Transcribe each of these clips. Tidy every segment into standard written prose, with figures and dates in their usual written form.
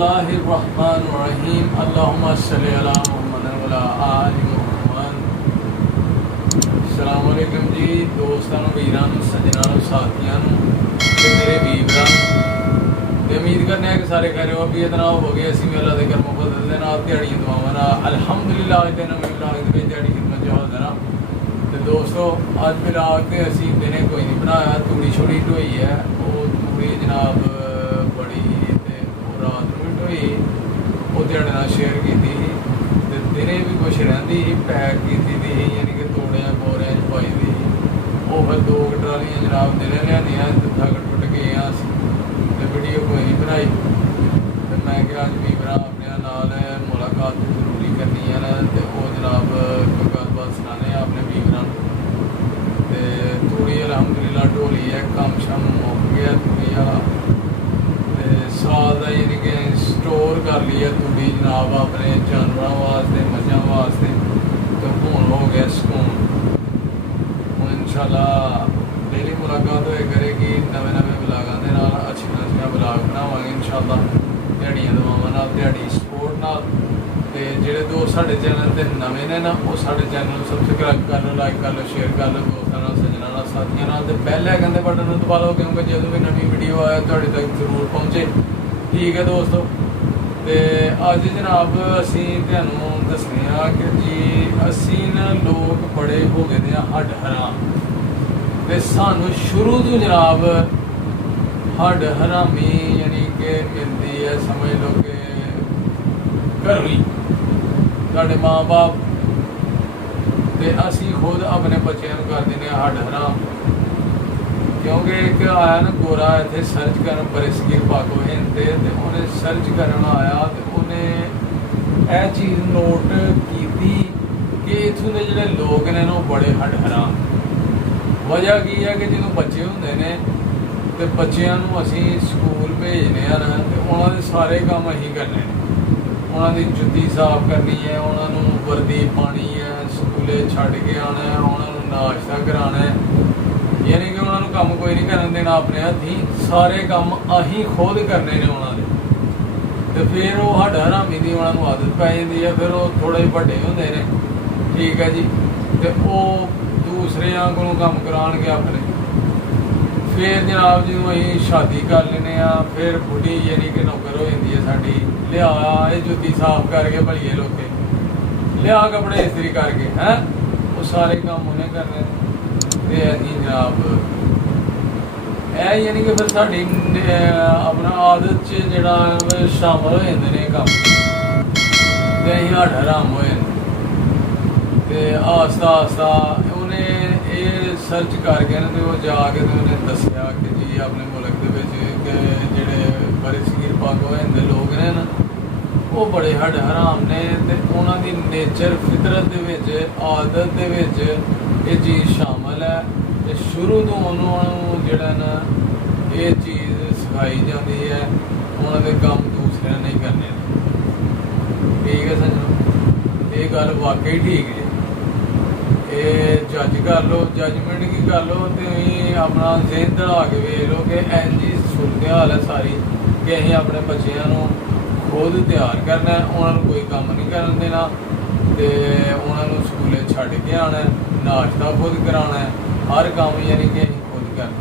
बिस्मिल्लाहिर्रहमानिर्रहीम अल्लाहुम्मा सल्लि अला मुहम्मद व अला आलि मुहम्मद। अस्सलाम वालेकुम जी दोस्तों, वीरां, सज्जनों, साथियों ते मेरे वीरां ते उम्मीद करने कि सारे कह रहे हो भी इतना हो गए असीं अल्लाह दे करमों फज़ल दे नाल दिहाड़ियां दुआवां नाल अल्हम्दुलिल्लाह ते नवीं व्लॉग दे विच दिहाड़ी खिदमत च हाज़र हां। ते दोस्तों अज व्लॉग ते असीं दिने कोई नहीं बनाया, तूड़ी छुड़ी ढोई है वो तूड़ी जनाब बड़ी ते रात नूं भी ढोई वो तुहाडे नाल शेयर कीती ही ते दिने भी कुछ रहिंदी ही पैक कीती दी ही, यानी कि तोड़ियां बोरियां च पाई दी ही। वो फिर 2 ट्रालियां जनाब दिने लिआंदियां ते थक टुट गए हां असीं ते वीडियो कोई नहीं बनाई। ते मैं कि अज भी भरा अपने नाल मुलाकात जरूरी करनी है ना, ते वो जनाब कोई गलबात सुनाने अपने वीरां नूं। ते तूड़ी अलहमदुलिल्लाह ढोली है, कम शम मुक गया तूड़ी वाला ते साल का यानी कि स्टोर कर लिया तूड़ी जनाब अपने जानवरों वास्ते, मझां वास्ते। तो हुण हो गया सुकून। हुण इंशाअल्लाह डेली मुलाकात होए करेगी नवे नवे ब्लॉगां दे नाल, अच्छे ब्लॉग बनावांगे इंशाअल्लाह दिहाड़ियां दुआवां नाल, दिहाड़ी सपोर्ट नाल। ते जेह्ड़े दोस्त साढ़े चैनल ते नवे ने ना वो साढ़े चैनल नूं सबसक्राइब कर लो, लाइक कर लो, शेयर कर लो दोस्तां नाल, सज्जनां नाल, साथियां नाल ते बैल आइकन दे बटन नूं दबा लो क्योंकि जदों भी नवीं वीडियो आए तुहाडे तक जरूर पहुंचे। ठीक है दोस्तों, ते अज जनाब असीं तुहानूं दस्सने आ कि जी असीं ना लोग बड़े हो गए दे हड्ड हराम ते सानूं शुरू तो जनाब हड्ड हरामी यानी कि मिलती है, समझ लो कि घरों ही साढ़े माँ बाप ते असीं खुद अपने बच्चों को कर देने हड्ड हराम। क्योंकि एक आया ना गोरा इत्थे सर्च करन बरसगीर पाको हिंद ते उन्हें सर्च करन आया तो उन्हें यह चीज़ नोट की कि इत्थों के जोड़े लोग ने वो बड़े हड्ड हराम। वजह की है कि जो बच्चे होंगे ने तो बच्चों असीं स्कूल भेजने ना तो उन्होंने सारे काम असीं करने, उन्होंने जुत्ती साफ करनी है, उन्होंने वर्दी पानी है, स्कूले छड्ड के आना है, उन्होंने नाश्ता कराना है, यानी कि उन्होंने काम कोई नहीं करन देना अपने हथी, सारे काम असीं खुद करने ने उन्होंने। तो फिर वो हड्ड हरामी की उन्होंने आदत पै जाती है, फिर वो थोड़े बड़े होंगे ने, ठीक है जी, तो वो दूसरे को काम कराएंगे अपने। फिर जनाब जो अं शादी कर लेने फिर बुढ़ी यानी कि नौकर हो जाती है साड़ी, लिया ये जुत्ती साफ करके भलिए लोग लिया कपड़े इस्त्री करके हैं वो सारे काम उन्हें करने ते जी जनाब यानी कि फिर साड़ी अपना आदत च जेड़ा शामिल हो जाते हैं काम ते अं हड्ड हराम हो जाते। आस्ता आस्ता उन्हें ये सर्च करके ना तो जाके तो उन्हें दसिया कि जी अपने मुल्क के जोड़े बरसगीर पाको हिंद लोग ने ना वो बड़े हड्ड हराम ने ते उन्होंने नेचर फितरत दे विच आदत दे विच ये चीज़ शामिल है। तो शुरू तो उन्होंने जोड़ा ना ये चीज़ सिखाई जाती है, उन्होंने काम दूसरे नहीं करने। ठीक है सर, ये गल वाकई ठीक है। ये जज कर लो, जजमेंट की कर लो तो अपना जहन दड़ा के वेख लो कि इंजी सूरत हाल है सारी कि अं अपने बच्चों खुद तैयार करना है, उन्होंने कोई काम नहीं करन देना, तो उन्होंने स्कूले छड्ड के आना, नाश्ता खुद कराना है, हर काम यानी कि अं खुद करना।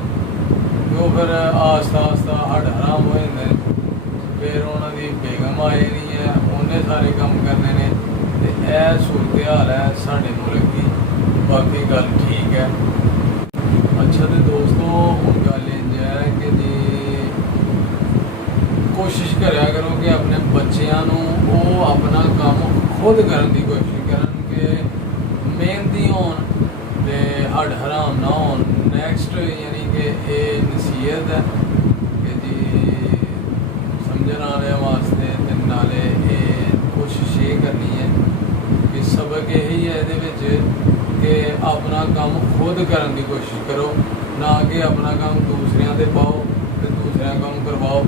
तो फिर आस्ता आस्ता हड्ड हराम हो जाते हैं। फिर उन्होंने बेगम आ जानी है, उन्हें सारे काम करने ने। तो यह सूरत हाल है साढ़े मुल्क की, बाकी गल ठीक है। अच्छा तो दोस्तों हुण गल इंज है कि जी कोशिश करा करो कि अपने बच्चों वो अपना काम खुद करने की कोशिश करन कि मेहनती होन ते हड्ड हराम ना होन। नैक्सट यानी कि ये नसीहत है कि जी समझने वाले वास्ते ते नाले ये कोशिश ये करनी है कि सबक यही है ये कि अपना काम खुद करने की कोशिश करो, ना कि अपना काम दूसरे से पाओ तो दूसरा काम करवाओ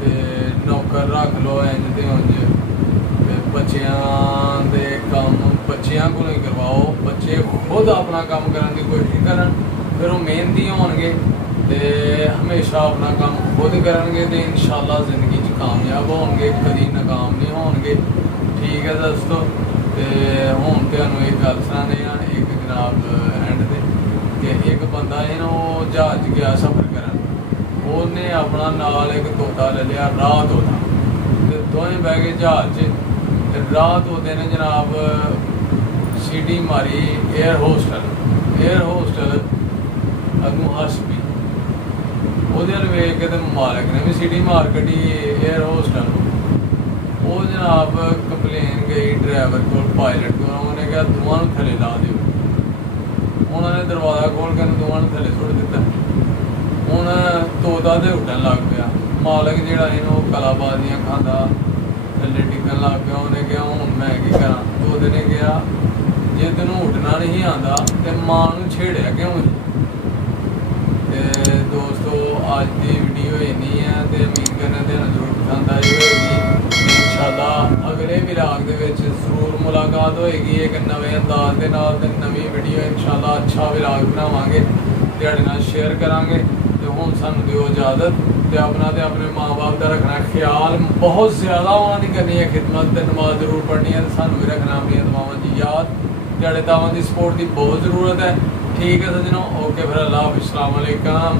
तो नौकर रख लो इंज ते उंज। बच्चों के काम बच्चों को नहीं करवाओ, बच्चे खुद अपना काम करने की कोशिश करन, फिर वो मेहनती होणगे ਤੇ ਹਮੇਸ਼ਾ ਆਪਣਾ ਕੰਮ ਖੁਦ ਕਰਨਗੇ ਤੇ ਇਨਸ਼ਾਅੱਲਾ ਜ਼ਿੰਦਗੀ 'ਚ ਕਾਮਯਾਬ ਹੋਣਗੇ, ਕਦੀ ਨਾਕਾਮ ਨਹੀਂ ਹੋਣਗੇ। ਠੀਕ ਹੈ ਦੋਸਤੋ। ਤੇ ਹੁਣ ਤੁਹਾਨੂੰ ਇਹ ਗੱਲ ਸੁਣਾਉਂਦੇ ਆ ਇੱਕ ਜਨਾਬ ਐਂਡ ਤੇ ਕਿ ਇੱਕ ਬੰਦਾ ਸੀ ਨਾ, ਉਹ ਜਹਾਜ਼ 'ਚ ਗਿਆ ਸਫ਼ਰ ਕਰਨ। ਉਹਨੇ ਆਪਣਾ ਨਾਲ ਇੱਕ ਤੋਤਾ ਲੈ ਲਿਆ, ਰਾਹ ਤੋਤਾ, ਤੇ ਦੋਵੇਂ ਬਹਿ ਗਏ ਜਹਾਜ਼ 'ਚ। ਤੇ ਰਾਹ ਤੋਤੇ ਨੇ ਜਨਾਬ ਸੀਟੀ ਮਾਰੀ ਏਅਰ ਹੋਸਟਲ ਅੱਗੋਂ ਹੱਸ ਪਈ। ਉਹਦੇ ਵੱਲ ਵੇਖ ਕੇ ਤੇ ਮਾਲਕ ਨੇ ਵੀ ਸੀਟੀ ਮਾਰ ਕੱਢੀ ਏਅਰ ਹੋਸਟਲ ਨੂੰ। ਉਹ ਜਨਾਬ ਕੰਪਲੇਨ ਗਈ ਡਰਾਈਵਰ ਕੋਲ, ਪਾਇਲਟ ਕੋਲ। ਉਹਨੇ ਕਿਹਾ ਦੋਵਾਂ ਨੂੰ ਥੱਲੇ ਲਾ ਦਿਓ। ਉਹਨਾਂ ਨੇ ਦਰਵਾਜ਼ਾ ਖੋਲ੍ਹ ਕੇ ਦੋਵਾਂ ਨੂੰ ਥੱਲੇ ਸੁੱਟ ਦਿੱਤਾ। ਹੁਣ ਤੋਤਾ ਤੇ ਉੱਡਣ ਲੱਗ ਪਿਆ। ਮਾਲਕ ਜਿਹੜਾ ਇਹਨੂੰ ਕਲਾਬਾਜ਼ੀਆਂ ਖਾਂਦਾ ਥੱਲੇ ਡਿੱਗਣ ਲੱਗ ਪਿਆ। ਉਹਨੇ ਕਿਹਾ ਹੁਣ ਮੈਂ ਕੀ ਕਰਾਂ। ਤੋਤੇ ਨੇ ਕਿਹਾ ਜੇ ਤੈਨੂੰ ਉੱਡਣਾ ਨਹੀਂ ਆਉਂਦਾ ਤੇ ਮਾਂ ਨੂੰ ਛੇੜਿਆ ਕਿਉਂ ਨਹੀਂ। ਤੇ ਦੋਸਤੋ ਅੱਜ ਦੀ ਵੀਡੀਓ ਇੰਨੀ ਹੈ ਤੇ ਉਮੀਦ ਕਰਨਾ ਤੁਹਾਨੂੰ ਜ਼ਰੂਰ ਪਸੰਦ ਆਈ ਹੋਏਗੀ। ਇਨਸ਼ਾਅੱਲਾ ਅਗਲੇ ਵਿਲਾਗ ਦੇ ਵਿੱਚ ਜ਼ਰੂਰ ਮੁਲਾਕਾਤ ਹੋਏਗੀ ਇੱਕ ਨਵੇਂ ਅੰਦਾਜ਼ ਦੇ ਨਾਲ ਤੇ ਨਵੀਂ ਵੀਡੀਓ ਇਨਸ਼ਾਅੱਲਾ ਅੱਛਾ ਵਿਲਾਗ ਬਣਾਵਾਂਗੇ, ਤੁਹਾਡੇ ਨਾਲ ਸ਼ੇਅਰ ਕਰਾਂਗੇ। ਤੇ ਹੁਣ ਸਾਨੂੰ ਦਿਓ ਇਜਾਜ਼ਤ ਤੇ ਆਪਣਾ ਤੇ ਆਪਣੇ ਮਾਂ-ਬਾਪ ਦਾ ਰੱਖਣਾ ਖਿਆਲ। ਬਹੁਤ ਜ਼ਿਆਦਾ ਉਹਨਾਂ ਦੀ ਕਰਨੀ ਹੈ ਖਿਦਮਤ ਤੇ ਨਮਾਜ਼ ਜ਼ਰੂਰ ਪੜ੍ਹਨੀ ਹੈ ਤੇ ਸਾਨੂੰ ਵੀ ਰੱਖਣਾ ਆਪਣੀਆਂ ਦੁਆਵਾਂ ਦੀ ਯਾਦ। ਤੁਹਾਡੇ ਤਾਵਾਂ ਦੀ ਸਪੋਰਟ ਦੀ ਬਹੁਤ ਜ਼ਰੂਰਤ ਹੈ। ਠੀਕ ਹੈ ਸੱਜਣੋ, ਓਕੇ ਫਿਰ, ਅੱਲਾ ਹਾਫਿਜ਼, अस्सलाम वालेकुम।